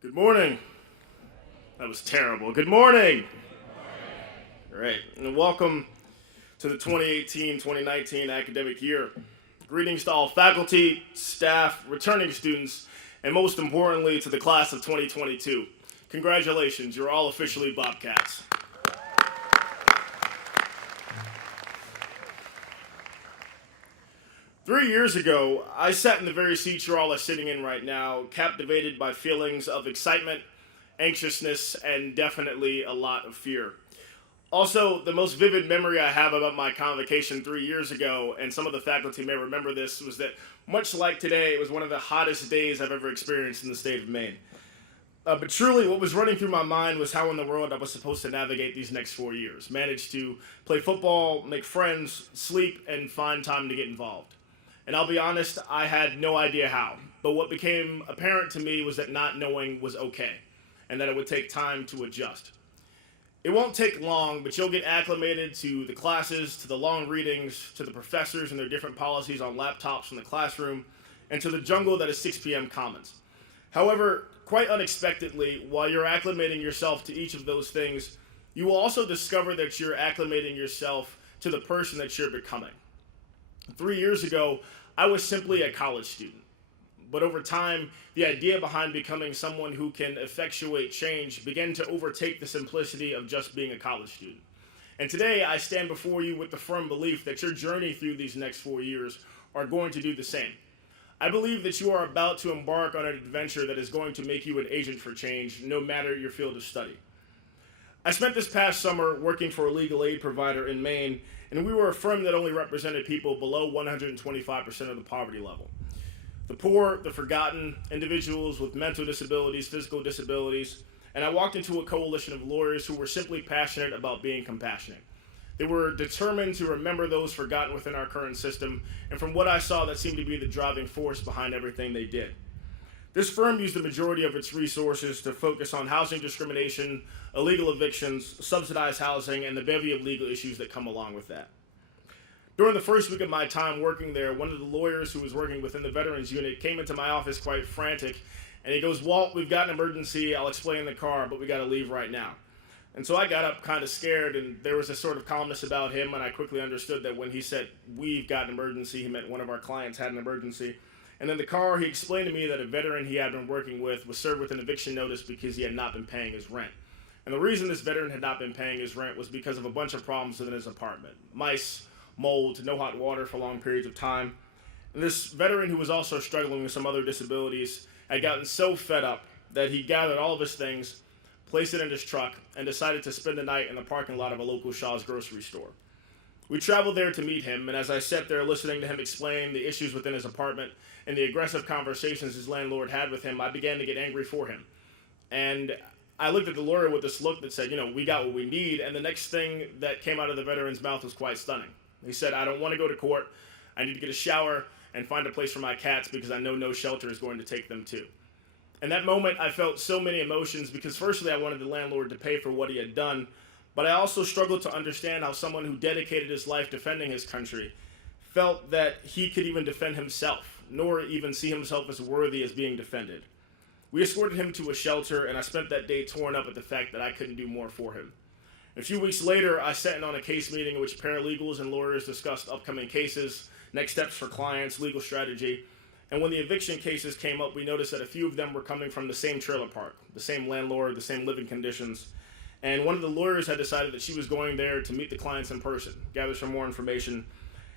Good morning. That was terrible. Good morning. All right, and welcome to the 2018-2019 academic year. Greetings to all faculty, staff, returning students, and most importantly to the class of 2022. Congratulations, you're all officially Bobcats. 3 years ago, I sat in the very seat you all are sitting in right now, captivated by feelings of excitement, anxiousness, and definitely a lot of fear. Also, the most vivid memory I have about my convocation 3 years ago, and some of the faculty may remember this, was that much like today, it was one of the hottest days I've ever experienced in the state of Maine. But truly, what was running through my mind was how in the world I was supposed to navigate these next 4 years, manage to play football, make friends, sleep, and find time to get involved. And I'll be honest, I had no idea how. But what became apparent to me was that not knowing was okay, and that it would take time to adjust. It won't take long, but you'll get acclimated to the classes, to the long readings, to the professors and their different policies on laptops in the classroom, and to the jungle that is 6 p.m. Commons. However, quite unexpectedly, while you're acclimating yourself to each of those things, you will also discover that you're acclimating yourself to the person that you're becoming. 3 years ago, I was simply a college student. But over time, the idea behind becoming someone who can effectuate change began to overtake the simplicity of just being a college student. And today, I stand before you with the firm belief that your journey through these next 4 years are going to do the same. I believe that you are about to embark on an adventure that is going to make you an agent for change, no matter your field of study. I spent this past summer working for a legal aid provider in Maine, and we were a firm that only represented people below 125% of the poverty level. The poor, the forgotten, individuals with mental disabilities, physical disabilities, and I walked into a coalition of lawyers who were simply passionate about being compassionate. They were determined to remember those forgotten within our current system, and from what I saw, that seemed to be the driving force behind everything they did. This firm used the majority of its resources to focus on housing discrimination, illegal evictions, subsidized housing, and the bevy of legal issues that come along with that. During the first week of my time working there, one of the lawyers who was working within the veterans unit came into my office quite frantic, and he goes, "Walt, we've got an emergency. I'll explain in the car, but we got to leave right now." And so I got up kind of scared, and there was a sort of calmness about him, and I quickly understood that when he said, "We've got an emergency," he meant one of our clients had an emergency. And in the car, he explained to me that a veteran he had been working with was served with an eviction notice because he had not been paying his rent. And the reason this veteran had not been paying his rent was because of a bunch of problems within his apartment. Mice, mold, no hot water for long periods of time. And this veteran, who was also struggling with some other disabilities, had gotten so fed up that he gathered all of his things, placed it in his truck, and decided to spend the night in the parking lot of a local Shaw's grocery store. We traveled there to meet him, and as I sat there listening to him explain the issues within his apartment and the aggressive conversations his landlord had with him, I began to get angry for him. And I looked at the lawyer with this look that said, we got what we need, and the next thing that came out of the veteran's mouth was quite stunning. He said, "I don't want to go to court. I need to get a shower and find a place for my cats because I know no shelter is going to take them too." In that moment, I felt so many emotions because firstly, I wanted the landlord to pay for what he had done, but I also struggled to understand how someone who dedicated his life defending his country felt that he could even defend himself, nor even see himself as worthy as being defended. We escorted him to a shelter, and I spent that day torn up at the fact that I couldn't do more for him. A few weeks later, I sat in on a case meeting in which paralegals and lawyers discussed upcoming cases, next steps for clients, legal strategy, and when the eviction cases came up, we noticed that a few of them were coming from the same trailer park, the same landlord, the same living conditions. And one of the lawyers had decided that she was going there to meet the clients in person, gather some more information.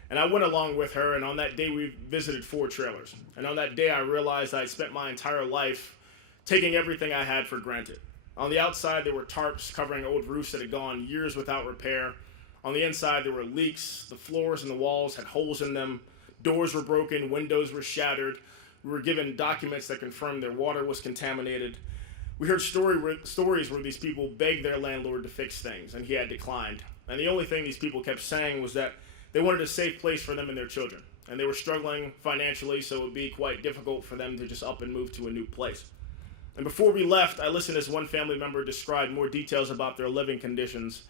And I went along with her, and on that day we visited 4 trailers. And on that day I realized I'd spent my entire life taking everything I had for granted. On the outside there were tarps covering old roofs that had gone years without repair. On the inside there were leaks, the floors and the walls had holes in them, doors were broken, windows were shattered. We were given documents that confirmed their water was contaminated. We heard stories where these people begged their landlord to fix things, and he had declined. And the only thing these people kept saying was that they wanted a safe place for them and their children. And they were struggling financially, so it would be quite difficult for them to just up and move to a new place. And before we left, I listened as one family member described more details about their living conditions.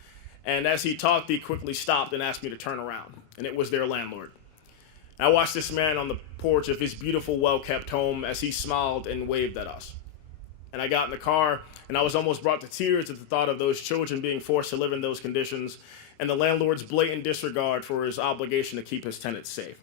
And as he talked, he quickly stopped and asked me to turn around. And it was their landlord. And I watched this man on the porch of his beautiful, well-kept home as he smiled and waved at us. And I got in the car, and I was almost brought to tears at the thought of those children being forced to live in those conditions and the landlord's blatant disregard for his obligation to keep his tenants safe.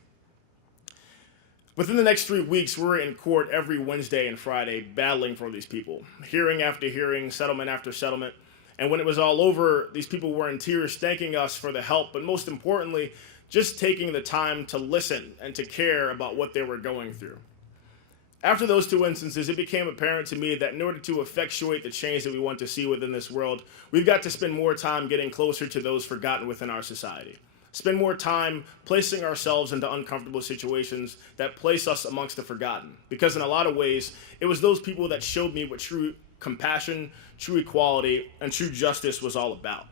Within the next 3 weeks, we were in court every Wednesday and Friday battling for these people, hearing after hearing, settlement after settlement. And when it was all over, these people were in tears thanking us for the help, but most importantly, just taking the time to listen and to care about what they were going through. After those 2 instances, it became apparent to me that in order to effectuate the change that we want to see within this world, we've got to spend more time getting closer to those forgotten within our society. Spend more time placing ourselves into uncomfortable situations that place us amongst the forgotten. Because in a lot of ways, it was those people that showed me what true compassion, true equality, and true justice was all about.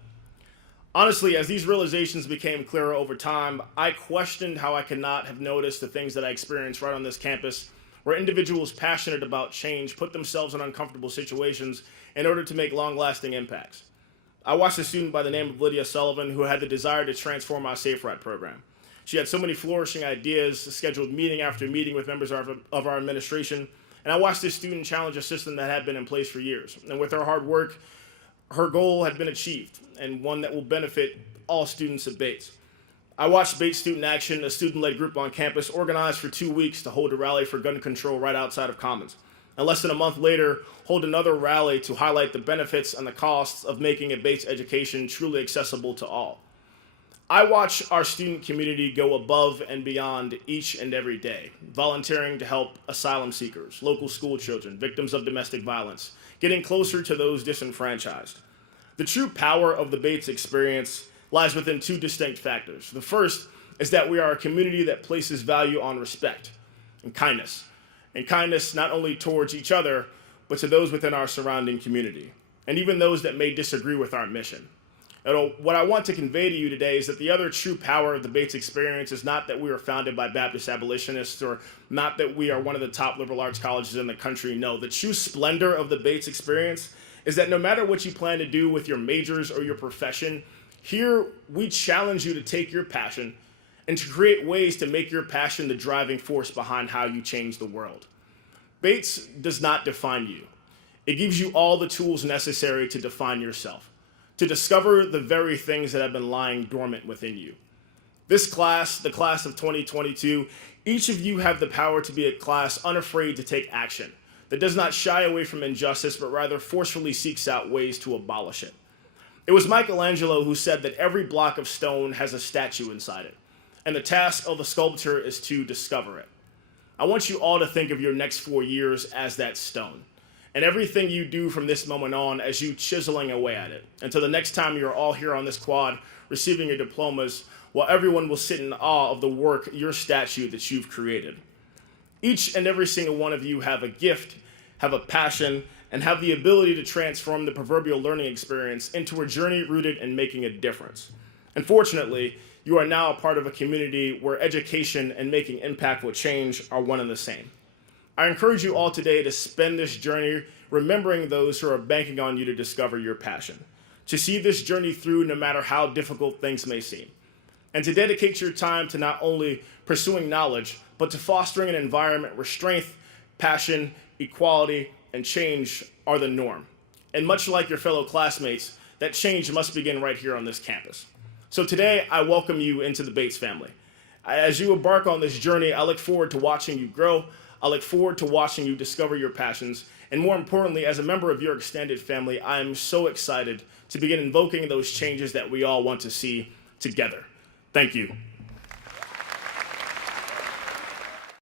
Honestly, as these realizations became clearer over time, I questioned how I could not have noticed the things that I experienced right on this campus, where individuals passionate about change put themselves in uncomfortable situations in order to make long-lasting impacts. I watched a student by the name of Lydia Sullivan who had the desire to transform our Safe Ride program. She had so many flourishing ideas, scheduled meeting after meeting with members of our administration, and I watched this student challenge a system that had been in place for years. And with her hard work, her goal had been achieved, and one that will benefit all students at Bates. I watched Bates Student Action, a student-led group on campus, organized for 2 weeks to hold a rally for gun control right outside of Commons. And less than a month later, hold another rally to highlight the benefits and the costs of making a Bates education truly accessible to all. I watch our student community go above and beyond each and every day, volunteering to help asylum seekers, local school children, victims of domestic violence, getting closer to those disenfranchised. The true power of the Bates experience lies within 2 distinct factors. The first is that we are a community that places value on respect and kindness not only towards each other, but to those within our surrounding community, and even those that may disagree with our mission. And what I want to convey to you today is that the other true power of the Bates experience is not that we were founded by Baptist abolitionists or not that we are one of the top liberal arts colleges in the country. No, the true splendor of the Bates experience is that no matter what you plan to do with your majors or your profession, here we challenge you to take your passion and to create ways to make your passion the driving force behind how you change the world. Bates does not define you. It gives you all the tools necessary to define yourself, to discover the very things that have been lying dormant within you. This class, the class of 2022, each of you have the power to be a class unafraid to take action, that does not shy away from injustice, but rather forcefully seeks out ways to abolish it. It was Michelangelo who said that every block of stone has a statue inside it, and the task of the sculptor is to discover it. I want you all to think of your next 4 years as that stone, and everything you do from this moment on as you chiseling away at it, until the next time you're all here on this quad receiving your diplomas, while everyone will sit in awe of the work, your statue that you've created. Each and every single one of you have a gift, have a passion, and have the ability to transform the proverbial learning experience into a journey rooted in making a difference. Unfortunately, you are now a part of a community where education and making impactful change are one and the same. I encourage you all today to spend this journey remembering those who are banking on you to discover your passion, to see this journey through no matter how difficult things may seem, and to dedicate your time to not only pursuing knowledge, but to fostering an environment where strength, passion, equality, and change are the norm. And much like your fellow classmates, that change must begin right here on this campus. So today, I welcome you into the Bates family. As you embark on this journey, I look forward to watching you grow. I look forward to watching you discover your passions. And more importantly, as a member of your extended family, I am so excited to begin invoking those changes that we all want to see together. Thank you.